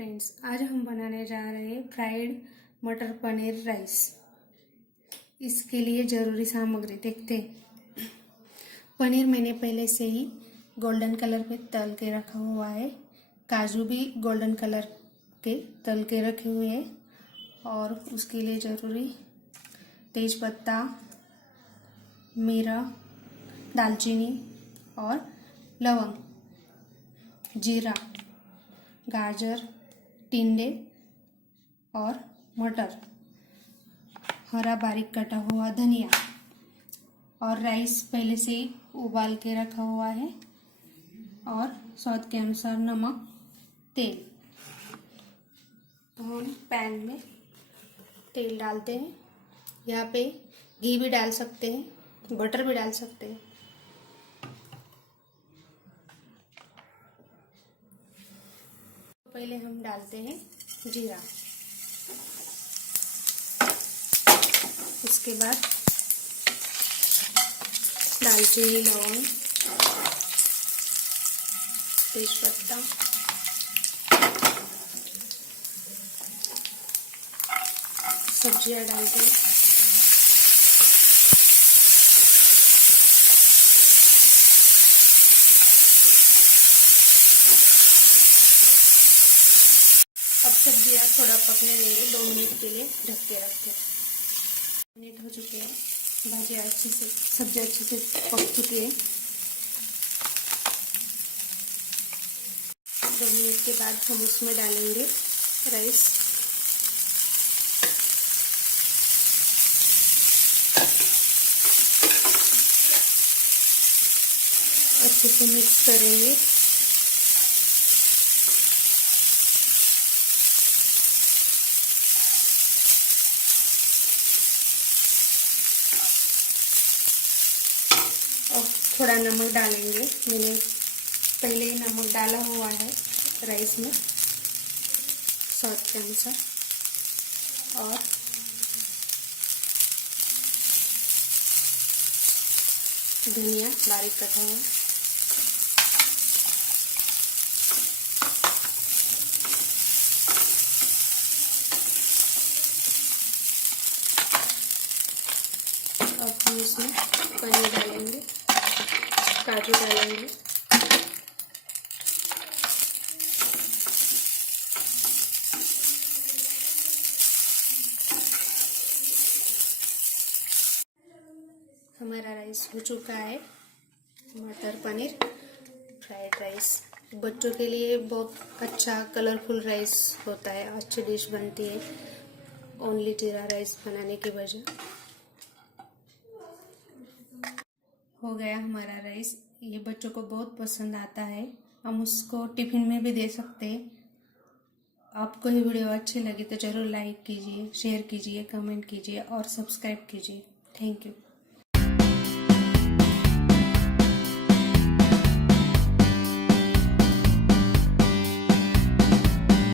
Friends, आज हम बनाने जा रहे हैं फ्राइड मटर पनीर राइस। इसके लिए ज़रूरी सामग्री देखते हैं। पनीर मैंने पहले से ही गोल्डन कलर पे तल के रखा हुआ है। काजू भी गोल्डन कलर के तल के रखे हुए हैं। और उसके लिए ज़रूरी तेज़पत्ता, मीरा, दालचीनी और लवंग, जीरा, गाजर, टिंडे और मटर, हरा बारीक कटा हुआ धनिया और राइस पहले से ही उबाल के रखा हुआ है और स्वाद के अनुसार नमक, तेल। तो हम पैन में तेल डालते हैं। यहाँ पे घी भी डाल सकते हैं, बटर भी डाल सकते हैं। पहले हम डालते हैं जीरा, उसके बाद दालचीनी, लौंग, तेजपत्ता, सब्जियां डालते हैं। अब सब्जियां थोड़ा पकने देंगे, 2 मिनट के लिए ढक के रखते हैं। मिनट हो चुके हैं, सब्जी अच्छे से पक चुकी है। 2 मिनट के बाद हम उसमें डालेंगे राइस। अच्छे से मिक्स करेंगे। और थोड़ा नमक डालेंगे। मैंने पहले ही नमक डाला हुआ है राइस में स्वाद के अनुसार। और धनिया बारीक कटा हुआ। अब हम इसमें पनीर डालेंगे, काजू डालेंगे, हमारा राइस हो चुका है। मटर पनीर फ्राइड राइस बच्चों के लिए बहुत अच्छा कलरफुल राइस होता है, अच्छी डिश बनती है ओनली जीरा राइस बनाने की वजह। हो गया हमारा राइस। ये बच्चों को बहुत पसंद आता है। हम उसको टिफिन में भी दे सकते हैं। आपको ये वीडियो अच्छी लगी तो ज़रूर लाइक कीजिए, शेयर कीजिए, कमेंट कीजिए और सब्सक्राइब कीजिए। Thank you.